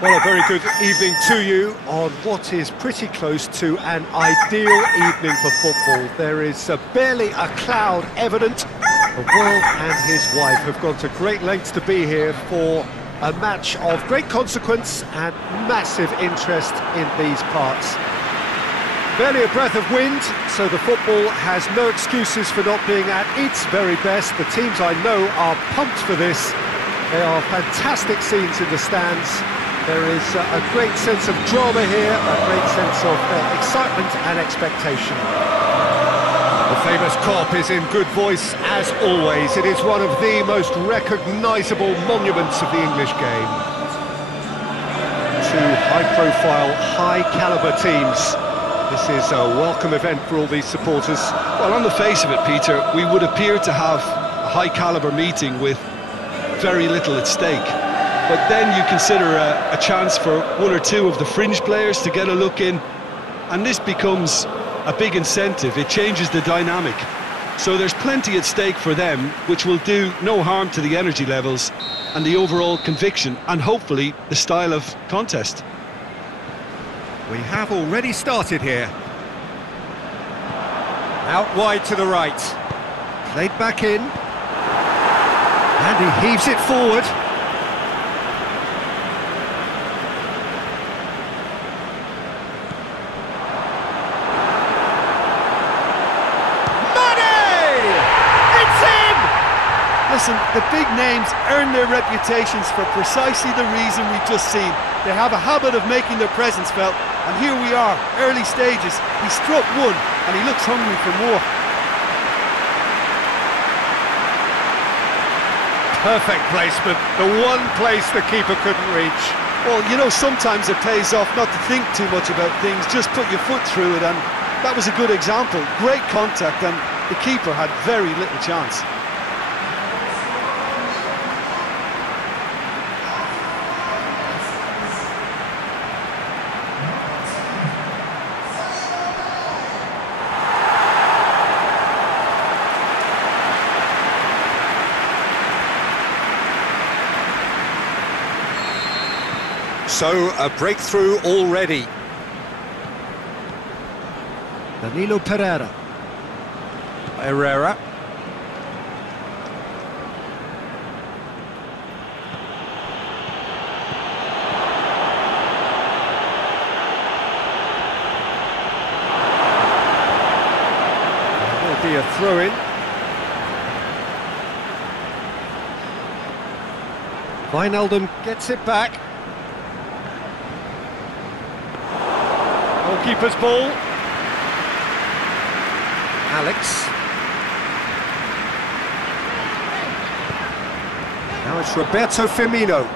Well, a very good evening to you on what is pretty close to an ideal evening for football. There is barely a cloud evident. The world and his wife have gone to great lengths to be here for a match of great consequence and massive interest in these parts. Barely a breath of wind, so the football has no excuses for not being at its very best. The teams I know are pumped for this. There are fantastic scenes in the stands. There is a great sense of drama here, a great sense of excitement and expectation. The famous Kop is in good voice as always. It is one of the most recognisable monuments of the English game. Two high-profile, high-caliber teams. This is a welcome event for all these supporters. Well, on the face of it, Peter, we would appear to have a high-caliber meeting with very little at stake. But then you consider a chance for one or two of the fringe players to get a look in, and this becomes a big incentive. It changes the dynamic. So there's plenty at stake for them, which will do no harm to the energy levels and the overall conviction, and hopefully the style of contest. We have already started here. Out wide to the right. Played back in. And he heaves it forward. Listen, the big names earn their reputations for precisely the reason we've just seen. They have a habit of making their presence felt, and here we are, early stages. He struck one, and he looks hungry for more. Perfect placement, the one place the keeper couldn't reach. Well, you know, sometimes it pays off not to think too much about things, just put your foot through it, and that was a good example. Great contact, and the keeper had very little chance. So, a breakthrough already. Danilo Pereira. Herrera. There'll be a throw-in. Wijnaldum gets it back. Goalkeeper's ball. Alex. Now it's Roberto Firmino.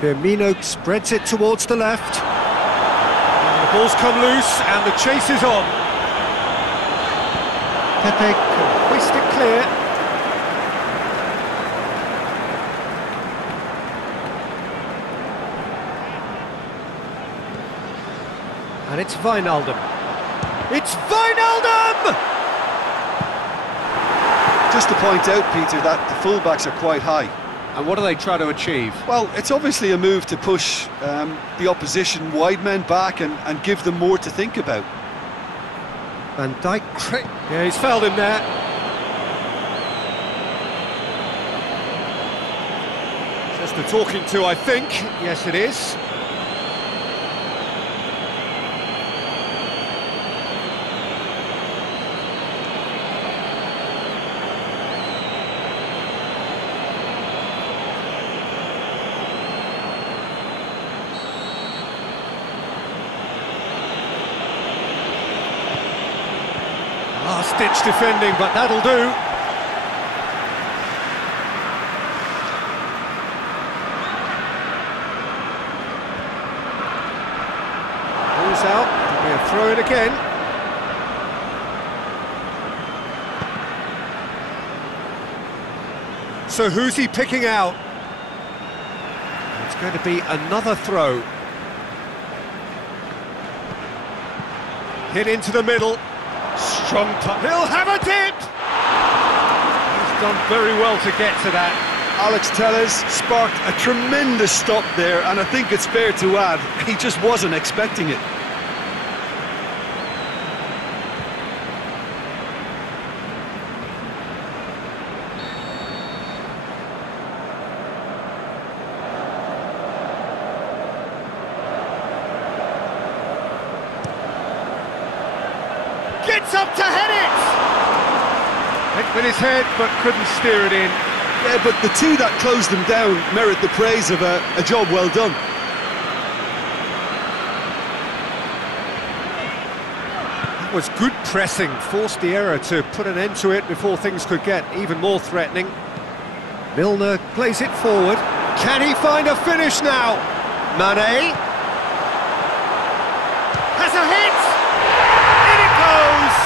Firmino spreads it towards the left. And the ball's come loose and the chase is on. Pepe can hoist it clear. And it's Wijnaldum. It's Wijnaldum! Just to point out, Peter, that the fullbacks are quite high. And what do they try to achieve? Well, it's obviously a move to push the opposition wide men back and give them more to think about. Van Dijk, yeah, he's fouled him there. Just a talking to, I think. Yes, it is. Last-ditch defending, but that'll do. Ball's out, it'll be a throw-in again. So who's he picking out? It's going to be another throw. Hit into the middle. Strong punt. He'll have a dip! He's done very well to get to that. Alex Telles sparked a tremendous stop there, and I think it's fair to add, he just wasn't expecting it. Gets up to head it! Hit with his head, but couldn't steer it in. Yeah, but the two that closed them down merit the praise of a job well done. That was good pressing, forced the error to put an end to it before things could get even more threatening. Milner plays it forward. Can he find a finish now? Mane has a hit! In it goes!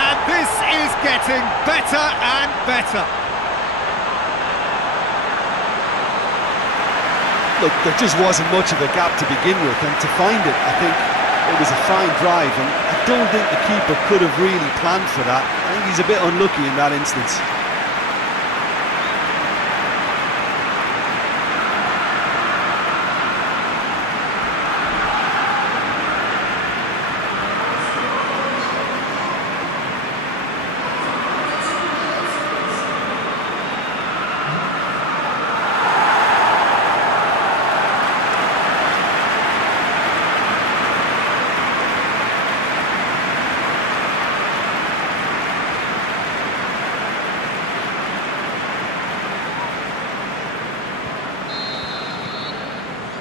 And this is getting better and better. Look, there just wasn't much of a gap to begin with, and to find it, I think it was a fine drive, and I don't think the keeper could have really planned for that. I think he's a bit unlucky in that instance.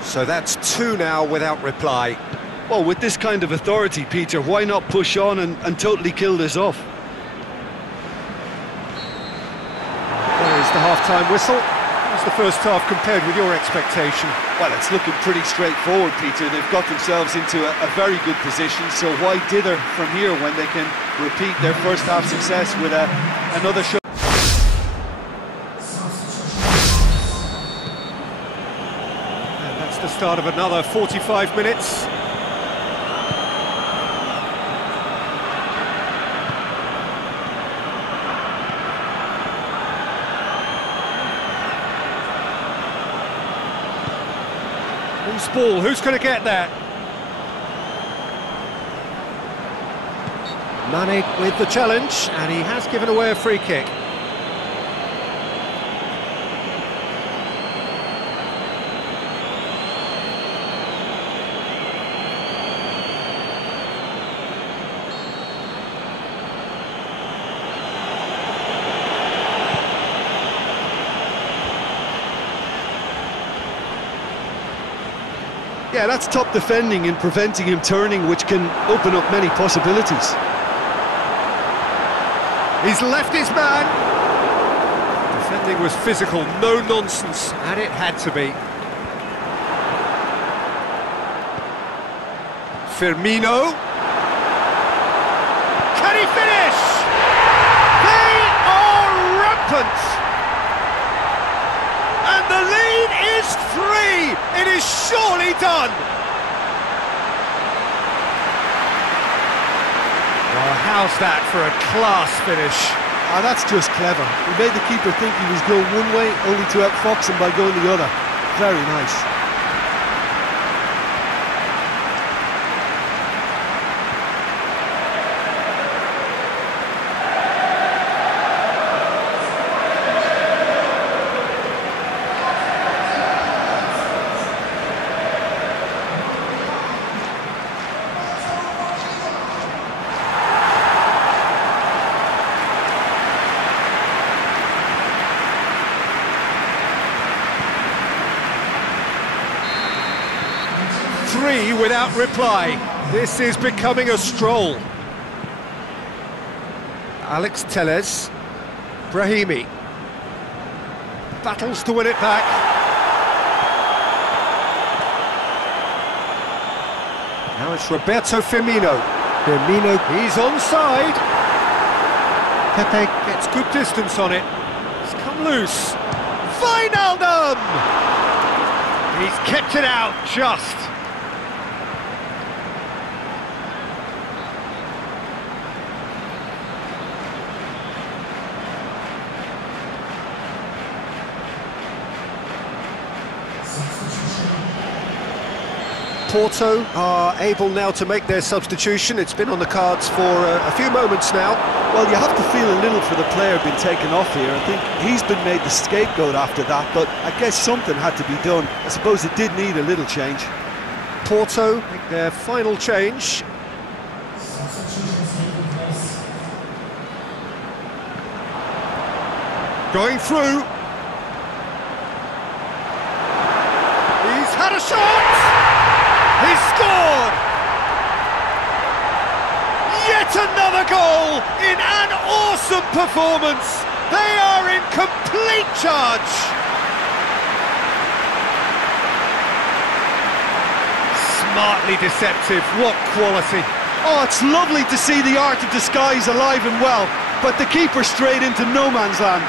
So that's two now without reply. Well, with this kind of authority, Peter, why not push on and totally kill this off? There's the half-time whistle. How's the first half compared with your expectation? Well, it's looking pretty straightforward, Peter. They've got themselves into a very good position, so why dither from here when they can repeat their first half success with another shot? The start of another 45 minutes. Loose ball, who's going to get that? Mane with the challenge, and he has given away a free kick. Yeah, that's top defending and preventing him turning, which can open up many possibilities. He's left his man. Defending was physical, no nonsense, and it had to be. Firmino. Can he finish? They are rampant. And the lead is 3. It is surely done. Well, how's that for a class finish? Ah, that's just clever. He made the keeper think he was going one way, only to outfox him by going the other. Very nice. Three without reply. This is becoming a stroll. Alex Telles. Brahimi. Battles to win it back. Now it's Roberto Firmino. Firmino, he's onside. Pepe gets good distance on it. It's come loose. Wijnaldum! He's kept it out just. Porto are able now to make their substitution. It's been on the cards for a few moments now. Well, you have to feel a little for the player being taken off here. I think he's been made the scapegoat after that, but I guess something had to be done. I suppose it did need a little change. Porto make their final change. Going through. He's had a shot! He's scored! Yet another goal in an awesome performance! They are in complete charge! Smartly deceptive, what quality! Oh, it's lovely to see the art of disguise alive and well, but the keeper straight into no man's land.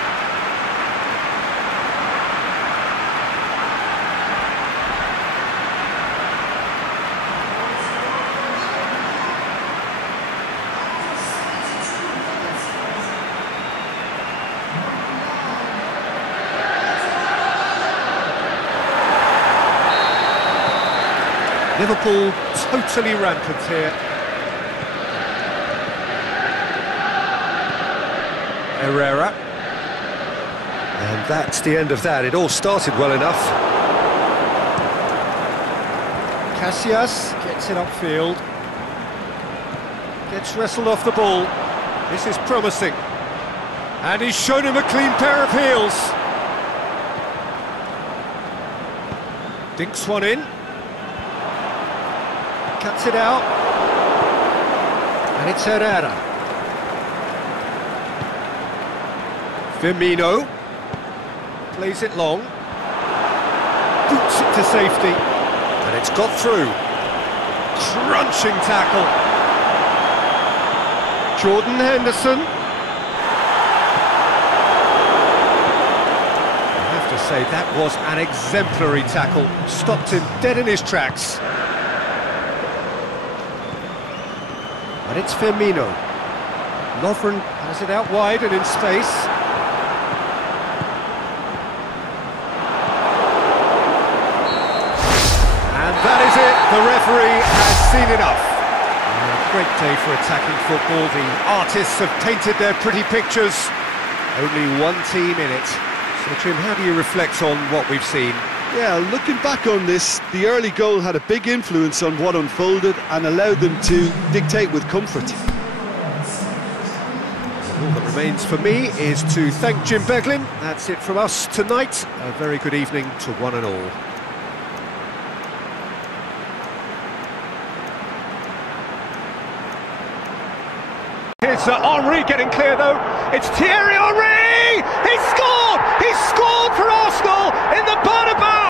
Liverpool totally rampant here. Herrera. And that's the end of that. It all started well enough. Casillas gets it upfield. Gets wrestled off the ball. This is promising. And he's shown him a clean pair of heels. Dinks one in. Cuts it out, and it's Herrera. Firmino plays it long, boots it to safety, and it's got through. Crunching tackle. Jordan Henderson. I have to say that was an exemplary tackle. Stopped him dead in his tracks. And it's Firmino. Lovren has it out wide and in space. And that is it. The referee has seen enough. A great day for attacking football. The artists have painted their pretty pictures. Only one team in it. So, Jim, how do you reflect on what we've seen? Yeah, looking back on this, the early goal had a big influence on what unfolded and allowed them to dictate with comfort. All that remains for me is to thank Jim Beglin. That's it from us tonight. A very good evening to one and all. Here's Henry getting clear though. It's Thierry Henry! He scored! He scored!